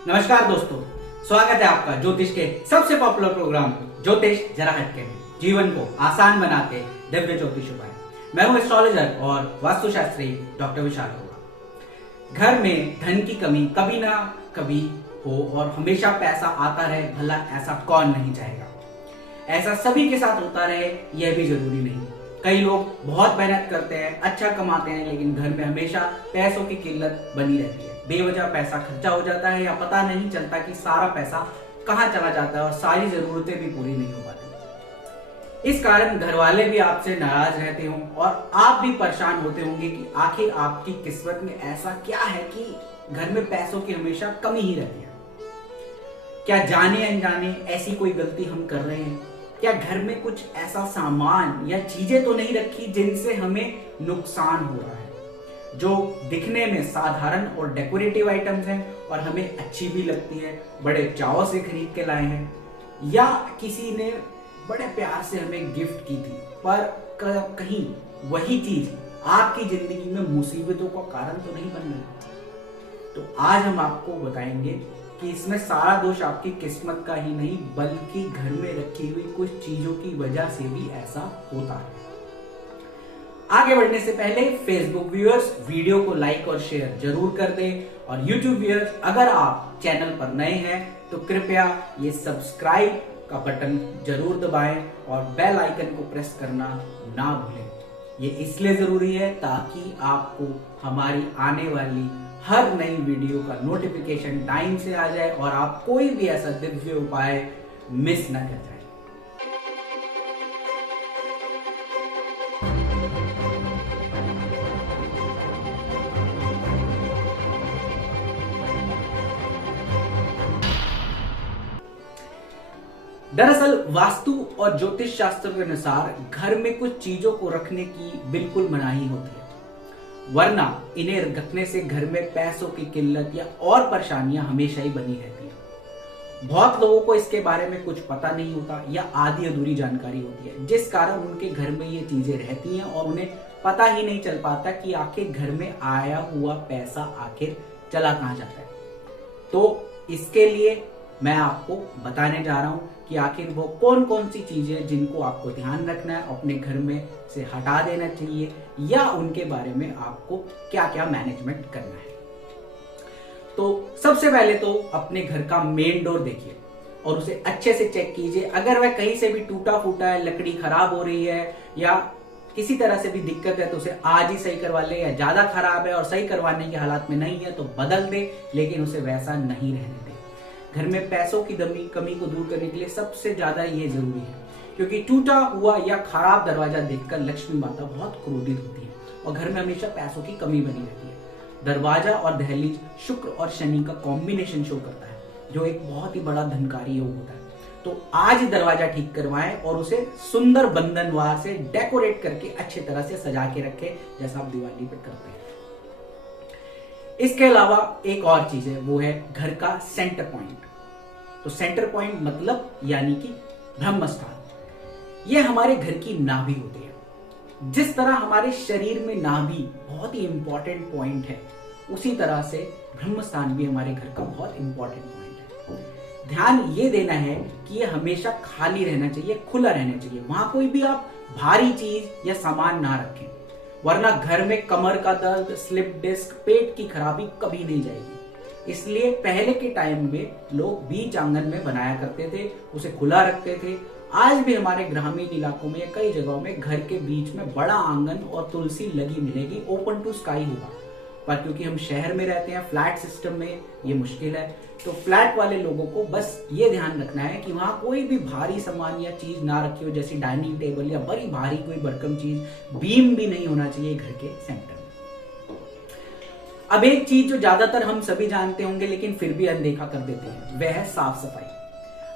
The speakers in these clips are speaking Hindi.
नमस्कार दोस्तों, स्वागत है आपका ज्योतिष के सबसे पॉपुलर प्रोग्राम ज्योतिष जरा हटके में। जीवन को आसान बनाते दिव्य ज्योतिष उपाय। मैं हूं एस्ट्रोलॉजर और वास्तुशास्त्री डॉक्टर विशाल होगा। घर में धन की कमी कभी ना कभी हो और हमेशा पैसा आता रहे, भला ऐसा कौन नहीं चाहेगा। ऐसा सभी के साथ होता रहे यह भी जरूरी नहीं। कई लोग बहुत मेहनत करते हैं, अच्छा कमाते हैं, लेकिन घर में हमेशा पैसों की किल्लत बनी रहती है। बेवजह पैसा खर्चा हो जाता है या पता नहीं चलता कि सारा पैसा कहां चला जाता है और सारी जरूरतें भी पूरी नहीं हो पाती। इस कारण घर वाले भी आपसे नाराज रहते हों और आप भी परेशान होते होंगे कि आखिर आपकी किस्मत में ऐसा क्या है कि घर में पैसों की हमेशा कमी ही रहती है। क्या जाने अनजाने ऐसी कोई गलती हम कर रहे हैं? क्या घर में कुछ ऐसा सामान या चीजें तो नहीं रखी जिनसे हमें नुकसान हो रहा है, जो दिखने में साधारण और डेकोरेटिव आइटम्स हैं और हमें अच्छी भी लगती है, बड़े चाव से खरीद के लाए हैं, या किसी ने बड़े प्यार से हमें गिफ्ट की थी, पर कहीं वही चीज आपकी जिंदगी में मुसीबतों का कारण तो नहीं बन रही। तो आज हम आपको बताएंगे कि इसमें सारा दोष आपकी किस्मत का ही नहीं, बल्कि घर में रखी हुई कुछ चीजों की वजह से भी ऐसा होता है। आगे बढ़ने से पहले फेसबुक व्यूअर्स वीडियो को लाइक और शेयर जरूर कर दें, और यूट्यूब व्यूअर्स अगर आप चैनल पर नए हैं तो कृपया ये सब्सक्राइब का बटन जरूर दबाएं और बेल आइकन को प्रेस करना ना भूलें। ये इसलिए जरूरी है ताकि आपको हमारी आने वाली हर नई वीडियो का नोटिफिकेशन टाइम से आ जाए और आप कोई भी ऐसा दिव्य उपाय मिस न कर जाए। दरअसल वास्तु और ज्योतिष शास्त्र के अनुसार घर में कुछ चीजों को रखने की बिल्कुल मनाही होती है, वरना इन्हें रखने से घर में पैसों की किल्लत या और परेशानियां हमेशा ही बनी रहती हैं। बहुत लोगों को इसके बारे में कुछ पता नहीं होता या आधी अधूरी जानकारी होती है, जिस कारण उनके घर में ये चीजें रहती हैं और उन्हें पता ही नहीं चल पाता कि आखिर घर में आया हुआ पैसा आखिर चला कहां जाता है। तो इसके लिए मैं आपको बताने जा रहा हूं कि आखिर वो कौन कौन सी चीजें जिनको आपको ध्यान रखना है, अपने घर में से हटा देना चाहिए, या उनके बारे में आपको क्या क्या मैनेजमेंट करना है। तो सबसे पहले तो अपने घर का मेन डोर देखिए और उसे अच्छे से चेक कीजिए। अगर वह कहीं से भी टूटा फूटा है, लकड़ी खराब हो रही है या किसी तरह से भी दिक्कत है तो उसे आज ही सही करवा ले, या ज्यादा खराब है और सही करवाने के हालात में नहीं है तो बदल दे, लेकिन उसे वैसा नहीं रहने दे। घर में पैसों की कमी को दूर करने के लिए सबसे ज्यादा ये जरूरी है, क्योंकि टूटा हुआ या खराब दरवाजा देखकर लक्ष्मी माता बहुत क्रोधित होती है और घर में हमेशा पैसों की कमी बनी रहती है। दरवाजा और दहलीज शुक्र और शनि का कॉम्बिनेशन शो करता है, जो एक बहुत ही बड़ा धनकारी योग होता है। तो आज दरवाजा ठीक करवाएं और उसे सुंदर बंधनवार से डेकोरेट करके अच्छी तरह से सजा के रखें, जैसा आप दिवाली पे करते हैं। इसके अलावा एक और चीज है, वो है घर का सेंटर पॉइंट। तो सेंटर पॉइंट मतलब यानी कि ब्रह्म स्थान। यह हमारे घर की नाभि होती है। जिस तरह हमारे शरीर में नाभि बहुत ही इंपॉर्टेंट पॉइंट है, उसी तरह से ब्रह्म स्थान भी हमारे घर का बहुत इंपॉर्टेंट पॉइंट है। ध्यान ये देना है कि यह हमेशा खाली रहना चाहिए, खुला रहना चाहिए। वहां कोई भी आप भारी चीज या सामान ना रखें, वरना घर में कमर का दर्द, स्लिप डिस्क, पेट की खराबी कभी नहीं जाएगी। इसलिए पहले के टाइम में लोग बीच आंगन में बनाया करते थे, उसे खुला रखते थे। आज भी हमारे ग्रामीण इलाकों में कई जगहों में घर के बीच में बड़ा आंगन और तुलसी लगी मिलेगी, ओपन टू स्काई होगा। पर क्योंकि हम शहर में रहते हैं, फ्लैट सिस्टम में ये मुश्किल है, तो फ्लैट वाले लोगों को बस ये ध्यान रखना है कि वहां कोई भी भारी सामान या चीज ना रखी हो, जैसी डाइनिंग टेबल या बड़ी भारी कोई भरकम चीज, बीम भी नहीं होना चाहिए घर के सेंटर में। अब एक चीज जो ज्यादातर हम सभी जानते होंगे लेकिन फिर भी अनदेखा कर देते हैं, वह है साफ सफाई।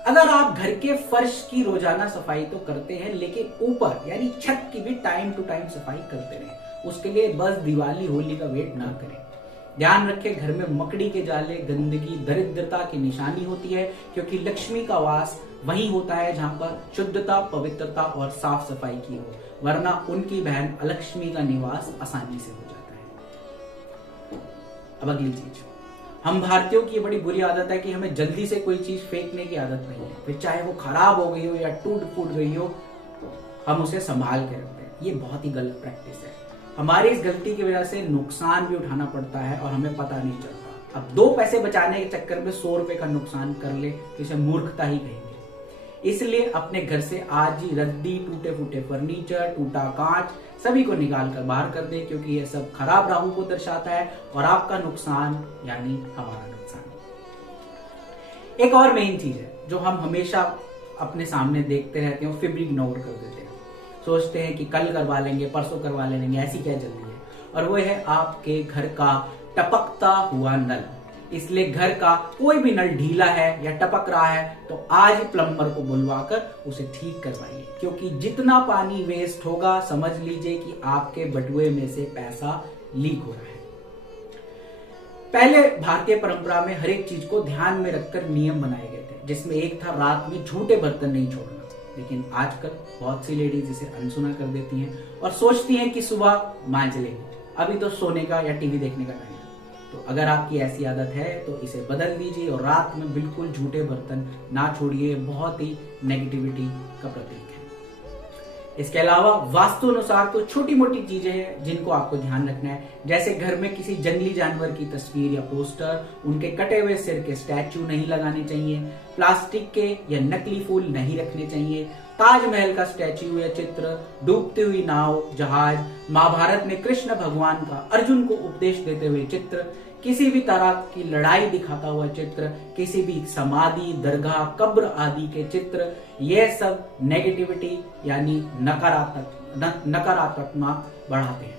अगर आप घर के फर्श की रोजाना सफाई तो करते हैं, लेकिन ऊपर यानी छत की भी टाइम टू टाइम सफाई करते रहें। उसके लिए बस दिवाली होली का वेट ना करें। ध्यान रखें, घर में मकड़ी के जाले, गंदगी दरिद्रता की निशानी होती है, क्योंकि लक्ष्मी का वास वही होता है जहां पर शुद्धता, पवित्रता और साफ सफाई की हो, वरना उनकी बहन अलक्ष्मी का निवास आसानी से हो जाता है। अब अगली चीज, हम भारतीयों की ये बड़ी बुरी आदत है कि हमें जल्दी से कोई चीज फेंकने की आदत नहीं है, फिर चाहे वो खराब हो गई हो या टूट फूट गई हो, हम उसे संभाल के रखते हैं। ये बहुत ही गलत प्रैक्टिस है। हमारी इस गलती की वजह से नुकसान भी उठाना पड़ता है और हमें पता नहीं चलता। अब 2 पैसे बचाने के चक्कर में 100 रुपए का नुकसान कर ले तो इसे मूर्खता ही कहेंगे। इसलिए अपने घर से आज ही रद्दी, टूटे फूटे फर्नीचर, टूटा कांच सभी को निकाल कर बाहर कर दे, क्योंकि यह सब खराब राहु को दर्शाता है और आपका नुकसान यानी हमारा नुकसान। एक और मेन चीज है जो हम हमेशा अपने सामने देखते रहते हैं, फिर भी इग्नोर कर देते हैं। सोचते हैं कि कल करवा लेंगे, परसों करवा लेंगे, ऐसी क्या जल्दी है। और वो है आपके घर का टपकता हुआ नल। इसलिए घर का कोई भी नल ढीला है या टपक रहा है तो आज ही प्लम्बर को बुलवाकर उसे ठीक करवाइए, क्योंकि जितना पानी वेस्ट होगा समझ लीजिए कि आपके बटुए में से पैसा लीक हो रहा है। पहले भारतीय परंपरा में हर एक चीज को ध्यान में रखकर नियम बनाए गए थे, जिसमें एक था रात में झूठे बर्तन नहीं छोड़ना। लेकिन आजकल बहुत सी लेडीज इसे अनसुना कर देती हैं और सोचती हैं कि सुबह मांज लेंगे, अभी तो सोने का या टीवी देखने का टाइम है। तो अगर आपकी ऐसी आदत है तो इसे बदल दीजिए और रात में बिल्कुल झूठे बर्तन ना छोड़िए। बहुत ही नेगेटिविटी का प्रतीक है। इसके अलावा वास्तु अनुसार तो छोटी मोटी चीजें हैं जिनको आपको ध्यान रखना है, जैसे घर में किसी जंगली जानवर की तस्वीर या पोस्टर, उनके कटे हुए सिर के स्टैचू नहीं लगाने चाहिए, प्लास्टिक के या नकली फूल नहीं रखने चाहिए, ताजमहल का स्टैचू या चित्र, डूबती हुई नाव, जहाज, महाभारत में कृष्ण भगवान का अर्जुन को उपदेश देते हुए चित्र, किसी भी तरह की लड़ाई दिखाता हुआ चित्र, किसी भी समाधि, दरगाह, कब्र आदि के चित्र, ये सब नेगेटिविटी यानी नकारात्मकता बढ़ाते हैं।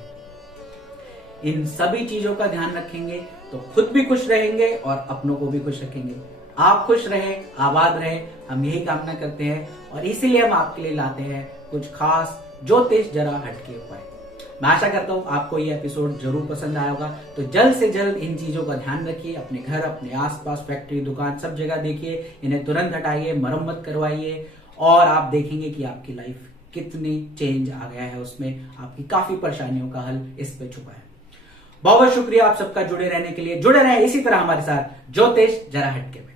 इन सभी चीजों का ध्यान रखेंगे तो खुद भी खुश रहेंगे और अपनों को भी खुश रखेंगे। आप खुश रहे, आबाद रहे, हम यही कामना करते हैं और इसीलिए हम आपके लिए लाते हैं कुछ खास ज्योतिष जरा हटके उपाय। मैं आशा करता हूं आपको ये एपिसोड जरूर पसंद आया होगा। तो जल्द से जल्द इन चीजों का ध्यान रखिए। अपने घर, अपने आसपास, फैक्ट्री, दुकान, सब जगह देखिए, इन्हें तुरंत हटाइए, मरम्मत करवाइए और आप देखेंगे कि आपकी लाइफ कितनी चेंज आ गया है। उसमें आपकी काफी परेशानियों का हल इस पे छुपा है। बहुत बहुत शुक्रिया आप सबका जुड़े रहने के लिए। जुड़े रहे इसी तरह हमारे साथ ज्योतिष जरा हटके में।